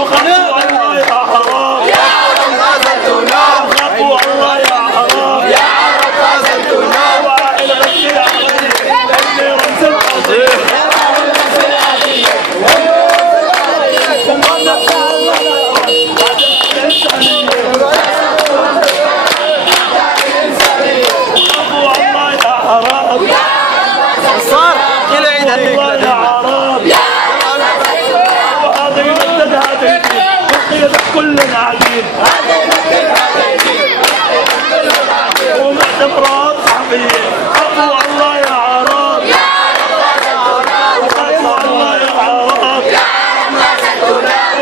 وخافوا الله يا حرام يا عرب غزلتونا وخافوا الله يا حرام يا عرب غزلتونا وعائلة الشيعة اللي رمز القضية صار كل عيد هديك يا عرب يا وهذا يمدد هذا الدين كل العديد ومعتبرات صحفية خافوا الله يا عرب خافوا الله يا عرب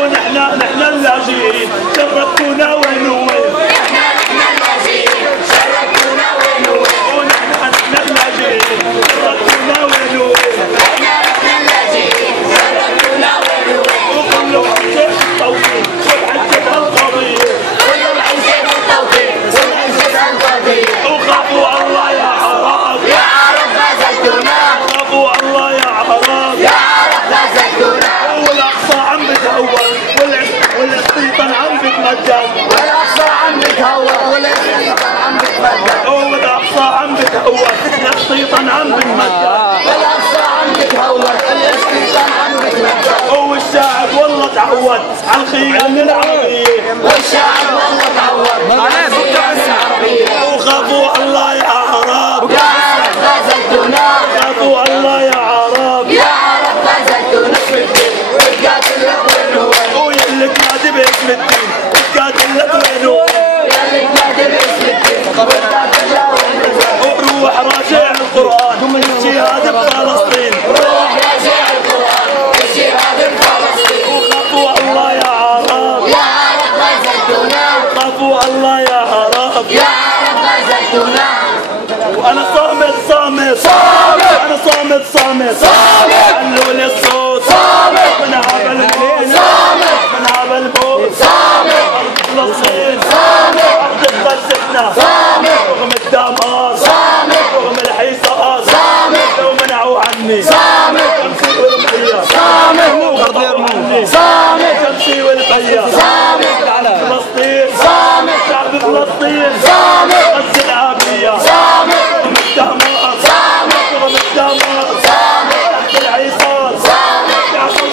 ونحن اللاجئين شرفتونا وين وين والأقصى عم بتهور والأقصى عم بتمجد والأقصى عم بتهور الشيطان عم بتمجد والأقصى عم بتهور الشيطان عم بتمجد والشعب والله تعود على الخيام العربية والشعب والله تعود على الخيام العربية وخافوا الله يا عرب يا عرب غزلتونا خافوا الله يا عرب يا عرب غزلتونا وتقاتل لك وين وين ويلك نادي باسم الدين تقاتل لك وين يلك نادي باسم الدين وتقاتل لك وين وين وروح راجع القرآن الجهاد بفلسطين روح راجع القرآن الجهاد بفلسطين وخافوا الله يا عرب يا عرب غزلتونا خافوا الله يا عرب يا عرب غزلتونا وانا صامت صامت انا صامت